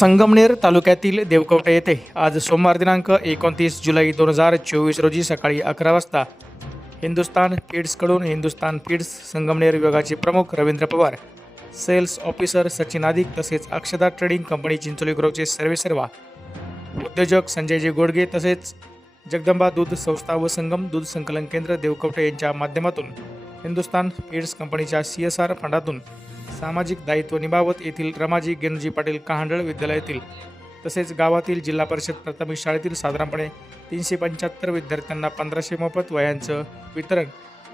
संगमनेर तालुक्यातील देवकवटे येथे आज सोमवार दिनांक एकोणतीस जुलै दोन हजार चोवीस रोजी सकाळी अकरा वाजता हिंदुस्तान फीड्सकडून हिंदुस्तान फीड्स संगमनेर विभागाचे प्रमुख रवींद्र पवार सेल्स ऑफिसर सचिन आदिक तसेच अक्षदा ट्रेडिंग कंपनी चिंचोली ग्रोवचे सर्वेसर्वा उद्योजक संजयजी गोडगे तसेच जगदंबा दूध संस्था व संगम दूध संकलन केंद्र देवकवटे यांच्या माध्यमातून हिंदुस्तान एड्स कंपनीच्या सी एस आर फंडातून सामाजिक दायित्व निभावत येथील रमाजी गेनुजी पाटील कहांडळ विद्यालयातील तसेच गावातील जिल्हा परिषद प्राथमिक शाळेतील साधारणपणे तीनशे पंच्याहत्तर विद्यार्थ्यांना पंधराशे मोफत वह्यांचं वितरण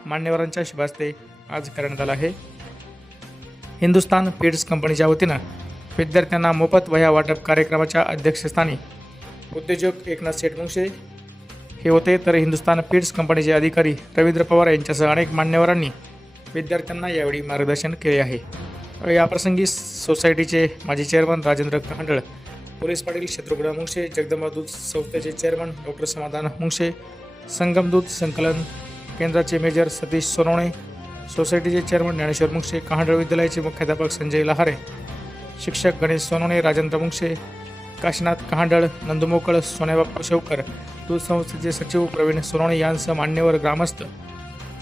मान्यवरांच्या शुभास्ते आज करण्यात आलं आहे. हिंदुस्तान पीड्स कंपनीच्या वतीनं विद्यार्थ्यांना मोफत वह्या वाटप कार्यक्रमाच्या अध्यक्षस्थानी उद्योजक एकनाथ शेठ हे होते तर हिंदुस्तान पीड्स कंपनीचे अधिकारी रवींद्र पवार यांच्यासह अनेक मान्यवरांनी विद्यार्थ्यांना यावेळी मार्गदर्शन केले आहे. याप्रसंगी सोसायटीचे माजी चेअरमन राजेंद्र कांडळ पोलीस पाटील शत्रुघ्न मुंगशे जगदंबा दूध संस्थेचे चेअरमन डॉक्टर समाधान मुंगशे संगम दूध संकलन केंद्राचे मेजर सतीश सोनवणे सोसायटीचे चेअरमन ज्ञानेश्वर मुंगशे कहांडळ विद्यालयाचे मुख्याध्यापक संजय लहारे शिक्षक गणेश सोनवणे राजेंद्र मुंगशे काशीनाथ कहांडळ नंदुमोकळ सोन्याबाप्पा शेवकर दूध संस्थेचे सचिव प्रवीण सोनवणे यांसह मान्यवर ग्रामस्थ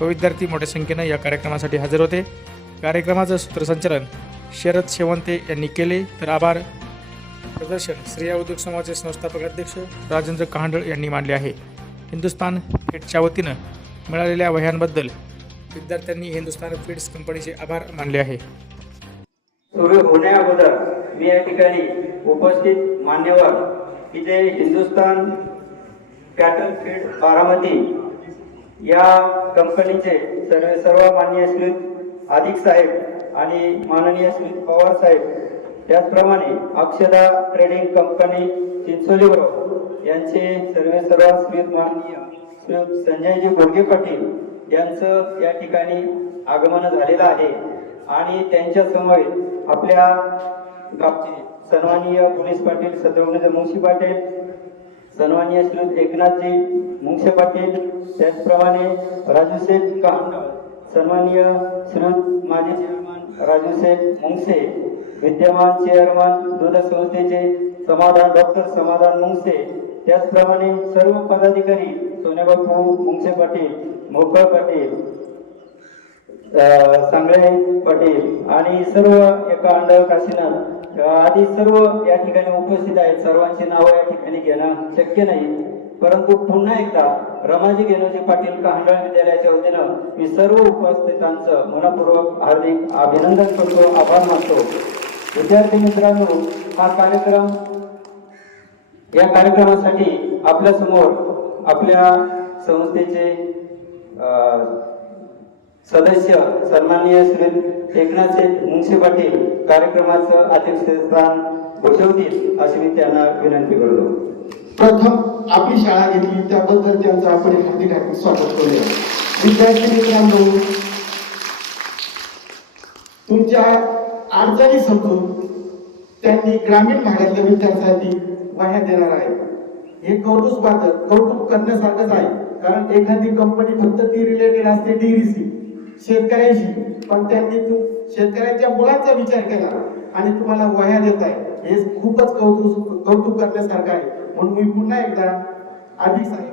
व विद्यार्थी मोठ्या संख्येनं या कार्यक्रमासाठी हजर होते. कार्यक्रमाचं सूत्रसंचालन शरद शेवंते यांनी केले. तर आभार. प्रदर्शन श्रेया उद्योग समूहाचे संस्थापक अध्यक्ष राजेंद्र कहांडळ यांनी मांडले आहे. हिंदुस्तान फिटच्या वतीनं मिळालेल्या वह्यांबद्दल विद्यार्थ्यांनी हिंदुस्तान फीड्स कंपनीचे आभार मानले आहे. सुरू होण्याअगोदर मी या ठिकाणी उपस्थित मान्यवर की जे हिंदुस्तान कॅटल फीड बारामती या कंपनीचे सर्व सर्व माननीय श्री अधिक साहेब आणि माननीय श्री पवार साहेब त्याचप्रमाणे अक्षदा ट्रेडिंग कंपनी चिंचोली यांचे सर्व सर्व श्री माननीय श्री संजयजी गोडगे पाटील यांचं या ठिकाणी आगमन झालेलं आहे. आणि त्यांच्यासमोर आपल्या गावचे सन्माननीय पोलीस पाटील सदरवणे मुंशी पाटील सन्मान्य श्री एकनाथजी मुंगशे पाटील त्याचप्रमाणे राजू शेठ सन्मान्य सन्माननीय श्री माजी चेअरमन राजू मुंगसे विद्यमान चेअरमन दूध संस्थेचे समाधान डॉक्टर समाधान मुंगसे त्याचप्रमाणे सर्व पदाधिकारी सोनेबापू मुंगसे पाटील मोकळ पाटील सांगळे पाटील आणि सर्व एका अंड काशीनाथ आधी सर्व या ठिकाणी उपस्थित आहेत. सर्वांची नावं या ठिकाणी घेणं शक्य नाही. परंतु पुन्हा एकदा रमाजी गेनोजी पाटील कहांडळ विद्यालयाच्या वतीनं मी सर्व उपस्थितांचं मनपूर्वक हार्दिक अभिनंदन करतो आभार मानतो. विद्यार्थी मित्रांनो हा कार्यक्रम या कार्यक्रमासाठी आपल्यासमोर आपल्या संस्थेचे सदस्य सन्माननीय श्री एकनाथ शेठ पाटील कार्यक्रमाचं अध्यक्षस्थान भूषवतील अशी मी त्यांना विनंती करतो. प्रथम आपली शाळा घेतली त्याबद्दल त्यांचं आपण हार्दिक हार्दिक स्वागत करूया. विद्यार्थी मित्रांनो तुमच्या अडचणी समजून त्यांनी ग्रामीण भागातल्या विद्यार्थ्यांनी वाह्या देणार आहे. हे कौतुक बात कौतुक करण्यासारखंच आहे कारण एखादी कंपनी फक्त ती रिलेटेड असते डीव्हीसी शेतकऱ्यांशी. पण त्यांनी शेतकऱ्यांच्या मुलांचा विचार केला आणि तुम्हाला वह्या देत आहे. हे खूपच कौतुक कौतुक करण्यासारखं आहे. म्हणून मी पुन्हा एकदा आधी साहेब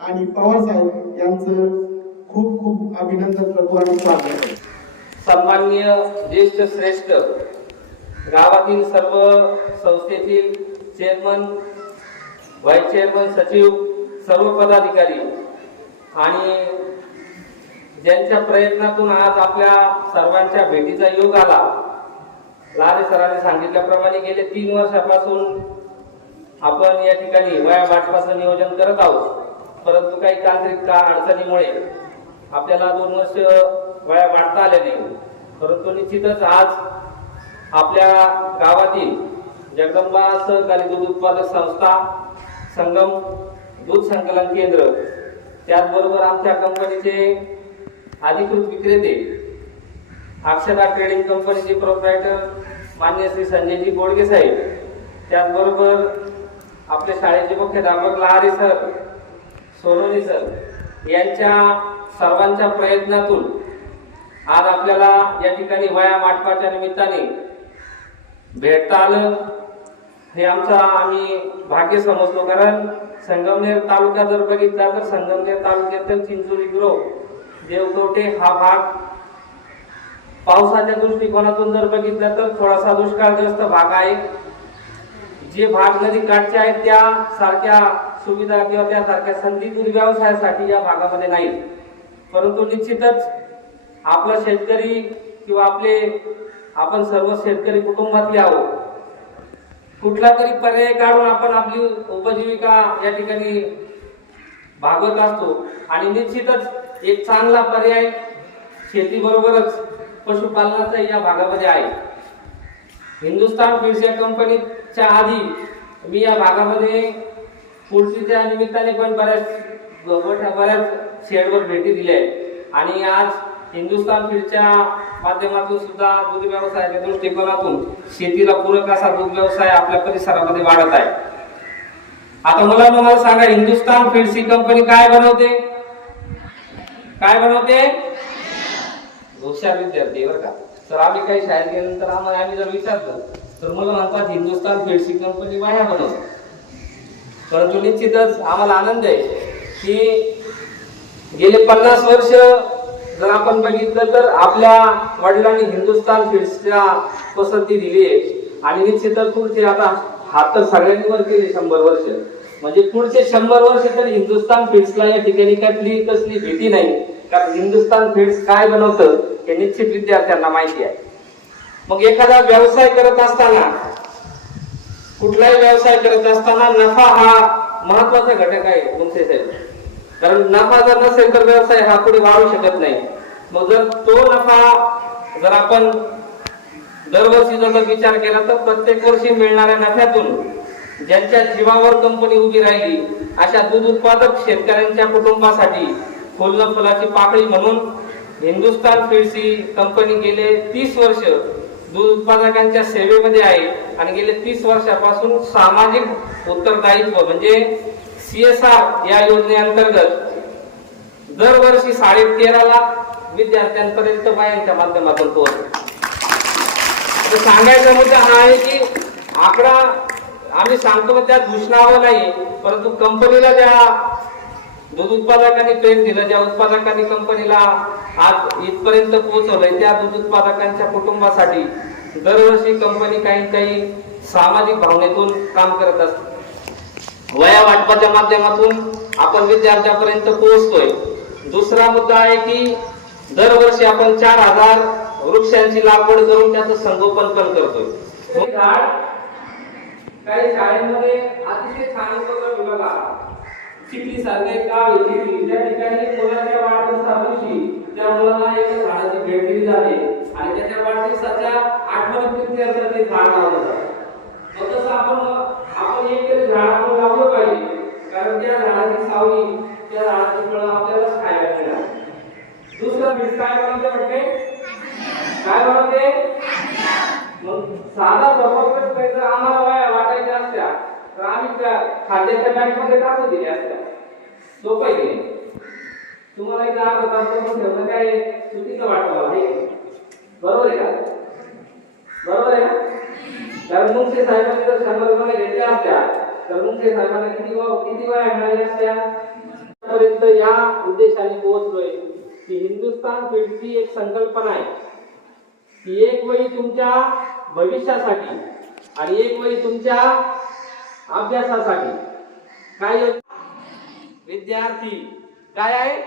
आणि पवार साहेब यांचं खूप खूप अभिनंदन करतो आणि स्वागत करतो. ज्येष्ठ श्रेष्ठ गावातील सर्व संस्थेतील चेअरमन व्हाईस चेअरमन सचिव सर्व पदाधिकारी आणि ज्यांच्या प्रयत्नातून आज आपल्या सर्वांच्या भेटीचा योग आला लारे सरांनी सांगितल्याप्रमाणे गेले तीन वर्षापासून आपण या ठिकाणी वया वाटपाचं नियोजन करत आहोत. परंतु काही तांत्रिक का अडचणीमुळे आपल्याला दोन वर्ष वया वाटता आले नाही. परंतु निश्चितच आज आपल्या गावातील जगदंबा सहकारी दूध उत्पादक संस्था संगम दूध संकलन केंद्र त्याचबरोबर आमच्या कंपनीचे अधिकृत विक्रेते. अक्षरा ट्रेडिंग कंपनीचे प्रोप्रायटर मान्य श्री संजयजी बोडगे साहेब. त्याचबरोबर आपल्या शाळेचे मुख्याध्यापक लहारी सर सोनोनी सर यांच्या सर्वांच्या प्रयत्नातून आज आपल्याला या ठिकाणी वया माटपाच्या निमित्ताने भेटता आलं. हे आमचा आम्ही भाग्य समजतो कारण संगमनेर तालुका जर बघितला तर संगमनेर तालुक्यातील चिंचोली ग्रोव देवकोटे हा भाग पावसाच्या दृष्टिकोनातून जर बघितलं तर थोडासा दुष्काळग्रस्त भाग आहे. जे भाग नदी काठचे आहेत त्या सारख्या सुविधा किंवा त्या सारख्या संधी दूध व्यवसायासाठी या भागामध्ये नाही परंतु निश्चितच आपला शेतकरी किंवा आपले आपण सर्व शेतकरी कुटुंबातले आहोत. कुठला तरी पर्याय काढून आपण आपली उपजीविका या ठिकाणी भागवत असतो. आणि निश्चितच एक चांगला पर्याय शेतीबरोबरच पशुपालनाचा या भागामध्ये आहे. हिंदुस्तान फीड्स कंपनीच्या आधी मी या भागामध्ये पुढचीच्या निमित्ताने पण बऱ्याच मोठ्या बऱ्याच शेडवर भेटी दिल्या आहेत. आणि आज हिंदुस्तान फीडच्या माध्यमातून सुद्धा दूध व्यवसायाच्या दृष्टिकोनातून शेतीला पूरक असा दूध व्यवसाय आपल्या परिसरामध्ये वाढत आहे. आता मला मला सांगा हिंदुस्तान फीड्स कंपनी काय बनवते? काय बनवते? हुशार विद्यार्थी बरं का? तर आम्ही काही शाळेत गेल्यानंतर आम्हाला आम्ही जर विचारलं तर मला म्हणतात हिंदुस्तान फेडसिंग कंपनी वाया बनवते. परंतु निश्चितच आम्हाला आनंद आहे की गेले पन्नास वर्ष जर आपण बघितलं तर आपल्या वडिलांनी हिंदुस्तान फिड्सच्या पसंती दिली आहे. आणि निश्चितच पुढचे आता हात तर सगळ्यांनी वर केले शंभर वर्ष. म्हणजे पुढचे शंभर वर्ष तर हिंदुस्तान फीड्सला या ठिकाणी काही कसली भीती नाही. कारण हिंदुस्तान फीड्स काय बनवतं हे निश्चित विद्यार्थ्यांना माहिती आहे. मग एखादा व्यवसाय करत असताना कुठलाही व्यवसाय करत असताना नफा हा महत्त्वाचा घटक आहे तुमचे साहेब. कारण नफा जर नसेल तर व्यवसाय हा पुढे वाढू शकत नाही. मग जर तो नफा जर आपण दरवर्षी जर विचार केला तर प्रत्येक वर्षी मिळणाऱ्या नफ्यातून ज्यांच्या जीवावर कंपनी उभी राहिली अशा दूध उत्पादक शेतकऱ्यांच्या कुटुंबासाठी फुलनं फुलाची पाकळी म्हणून हिंदुस्तान फीड्स कंपनी गेले तीस वर्ष दूध उत्पादकांच्या सेवेमध्ये आहे आणि गेले तीस वर्षापासून सामाजिक उत्तरदायित्व म्हणजे सीएसआर या योजनेअंतर्गत दरवर्षी साडे तेरा लाख विद्यार्थ्यांपर्यंत बायांच्या माध्यमातून पोहोचतो सांगायचं सांगायचा मुद्दा हा आहे की आकडा आम्ही सांगतो त्यात घुसणावं नाही परंतु कंपनीला ज्या दूध उत्पादकांनी प्रेम दिलं. ज्या उत्पादकांनी कंपनीला आज इथपर्यंत पोहोचवलंय त्या दूध उत्पादकांच्या कुटुंबासाठी दरवर्षी कंपनी काही काही सामाजिक भावनेतून काम करत असते. वया वाटपाच्या माध्यमातून आपण विद्यार्थ्यापर्यंत पोहोचतोय. दुसरा मुद्दा आहे की दरवर्षी आपण चार हजार वृक्षांची लागवड करून त्याचं संगोपन पण करतोय. काही शाळेमध्ये अतिशय छान उपक्रम बघा चिखली सारखे एक गाव आहे चिखली त्या ठिकाणी मुलाच्या वाढदिवसा दिवशी त्या मुलाला एका झाडाची भेट दिली जाते आणि त्याच्या वाढदिवसाच्या आठवणी ते झाड लावलं जातं. मग तसं आपण आपण एक तरी झाड आपण लावलं पाहिजे कारण त्या झाडाची सावली त्या झाडाची फळं आपल्यालाच खायला मिळणार दुसरं बीज काय बनवते म्हणजे? काय बनवते मग साधा जबरदस्त आम्हाला तर आम्ही त्या खाद्याच्या बँकमध्ये टाकून दिले असत्या सोपं आहे तुम्हाला एक अर्धा तास बसून ठेवणं काय चुकीचं वाटतं मला, बरोबर आहे का? बरोबर आहे ना? कारण मुंगसे साहेबांनी जर शंभर रुपये घेतल्या असत्या तर मुंगसे साहेबांना किती किती वेळा मिळाल्या असत्या? पर्यंत या उद्देशाने पोहोचलोय की हिंदुस्थान फील्डची एक संकल्पना आहे. ती एक वेळी तुमच्या भविष्यासाठी आणि एक वेळी तुमच्या अभ्यासासाठी. काय विद्यार्थी काय आहे?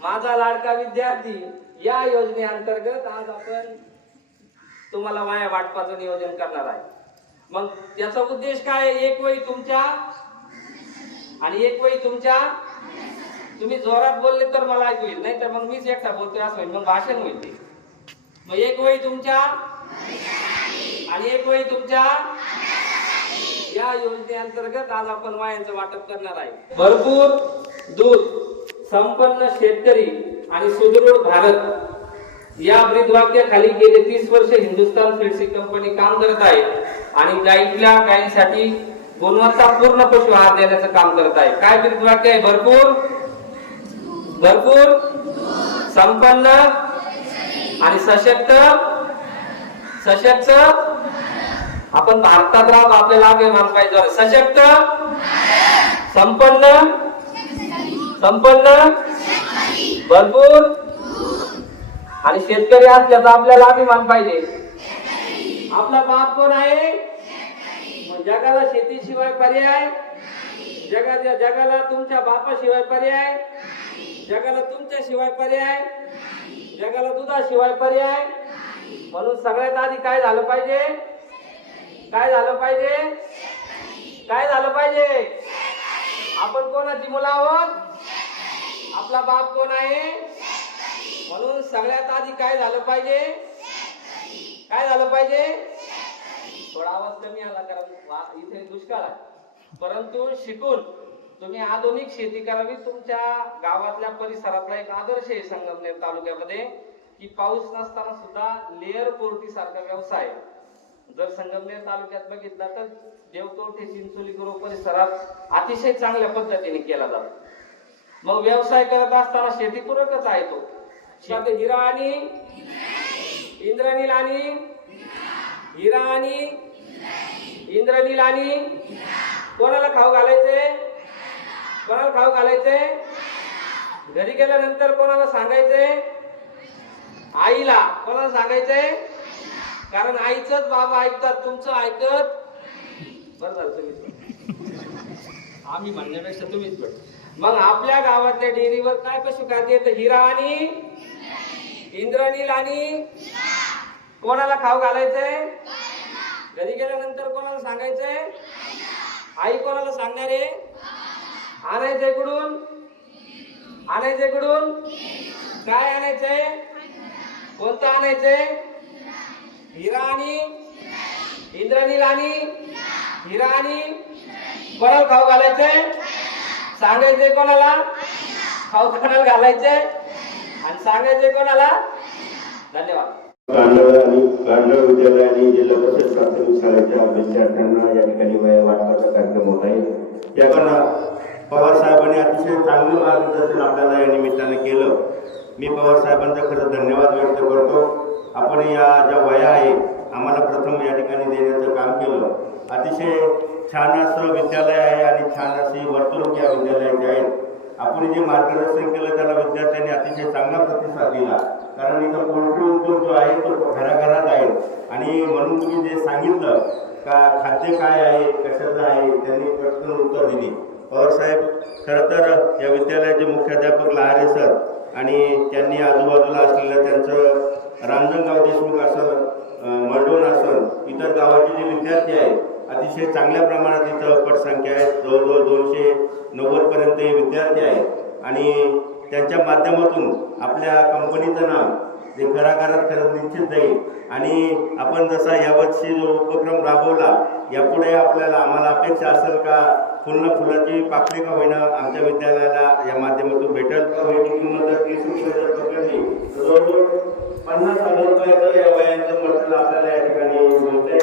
माझा लाडका विद्यार्थी या योजनेअंतर्गत आज आपण तुम्हाला वाया वाटपाचं नियोजन करणार आहे. मग त्याचा उद्देश काय आहे? एक वेळी तुमच्या आणि एक वेळी तुमच्या तुम्ही जोरात बोलले तर मला ऐकू येईल. नाही तर मग मीच एकटा बोलतोय असं होईल. मग भाषण होईल ते. मग एक वेळी तुमच्या आणि एक वेळी तुमच्या या योजनेअंतर्गत आज आपण वायांचं वाटप करणार आहे. भरपूर दूध संपन्न शेतकरी आणि सुदृढ भारत या ब्रीदवाक्याखाली गेले तीस वर्ष हिंदुस्थान फिडसी कंपनी काम करत आहे आणि गाईतल्या गायींसाठी गुणवत्तापूर्ण पशु आहार देण्याचं काम करत आहे. काय ब्रीदवाक्य आहे? भरपूर? भरपूर? संपन्न? आणि सशक्त? सशक्त? आपण भारतात राहतो आपल्याला मान पाहिजे सशक्त? संपन्न? संपन्न? भरपूर? आणि शेतकरी असल्याचा आपल्याला अभिमान पाहिजे आपला बाप कोण आहे? जगाला शेतीशिवाय पर्याय? जगाच्या जगाला तुमच्या बापाशिवाय पर्याय? जगाला तुमच्या शिवाय पर्याय? जगाला दुधाशिवाय पर्याय? म्हणून सगळ्यात आधी काय झालं पाहिजे? काय झालं पाहिजे? काय झालं पाहिजे? आपण कोणाची मुलं आहोत? आपला बाप कोण आहे? म्हणून सगळ्यात आधी काय झालं पाहिजे? काय झालं पाहिजे? थोडा आवाज कमी आला कारण इथे दुष्काळ आहे. परंतु शिकून तुम्ही आधुनिक शेती करावी. तुमच्या गावातल्या परिसरातला एक आदर्श आहे संगमनेर तालुक्यामध्ये की पाऊस नसताना सुद्धा लेअर पोल्ट्री सारखा व्यवसाय जर संगमनेर तालुक्यात बघितला तर देवतोठे चिंचोली गुरु परिसरात अतिशय चांगल्या पद्धतीने केला जातो. मग व्यवसाय करत असताना शेतीपूरकच आहे तो. हिरा आणि इंद्रनील आणि हिरा आणि इंद्रनील आणि कोणाला खाऊ घालायचे? कोणाला खाऊ घालायचे? घरी गेल्यानंतर कोणाला सांगायचे? आईला. कोणाला सांगायचे? कारण आईचंच बाबा ऐकतात तुमचं ऐकत बरं झालं तुम्ही आम्ही म्हणण्यापेक्षा तुम्हीच पण मग आपल्या गावातल्या डेअरीवर काय पशु खाद्य येतं? हिरा आणि? इंद्रनील आणि? कोणाला खाऊ घालायचंय? घरी गेल्यानंतर कोणाला सांगायचंय? आई कोणाला सांगणार आहे? आणायचंय कुठून? आणायचंय कुठून? काय आणायचंय? कोणतं आणायचंय? हिरा आणि इंद्रनील आणि हिरा आणि कोणाला खाऊ घालायचंय? सांगायचंय कोणाला? खाऊ कोणाला घालायचंय? आणि सांगायचंय कोणाला? धन्यवाद. कांडळ आणि कांडळ विद्यालय आणि जिल्हा परिषद प्राथमिक शाळेच्या विद्यार्थ्यांना या ठिकाणी वया वाटपाचा कार्यक्रम होत आहे. याकरता पवार साहेबांनी अतिशय चांगलं मार्गदर्शन आपल्याला या निमित्तानं केलं. मी पवार साहेबांचा खरं धन्यवाद व्यक्त करतो. आपण या ज्या वया आहे आम्हाला प्रथम या ठिकाणी देण्याचं काम केलं. अतिशय छान असं विद्यालय आहे आणि छान अशी वर्तणूक या विद्यालयाची आहे. आपण जे मार्गदर्शन केलं त्याला विद्यार्थ्यांनी अतिशय चांगला प्रतिसाद दिला. कारण इथं पोल्ट्री उद्योग जो आहे तो घराघरात आहे. आणि म्हणून तुम्ही जे सांगितलं का खाद्य काय आहे कशाचं आहे त्यांनी पटकन उत्तर दिली. पवार साहेब खरं तर या विद्यालयाचे मुख्याध्यापक लहारे सर आणि त्यांनी आजूबाजूला असलेलं त्यांचं रांजणगाव देशमुख असन अं, मर्डोन इतर गावाचे जे विद्यार्थी आहेत अतिशय चांगल्या प्रमाणात इथं पटसंख्या आहे जवळजवळ दोनशे नव्वदपर्यंत हे विद्यार्थी आहेत. आणि त्यांच्या माध्यमातून आपल्या कंपनीचं नाव जे घराघरात खरंच निश्चित जाईल. आणि आपण जसा यावर्षी जो उपक्रम राबवला यापुढे आपल्याला आम्हाला अपेक्षा असेल का फुलं फुलाची पाकळी का होईना आमच्या विद्यालयाला या माध्यमातून भेटेल? जवळजवळ पन्नास हजार रुपयाचं या वयांचं मटल आपल्याला या ठिकाणी मिळते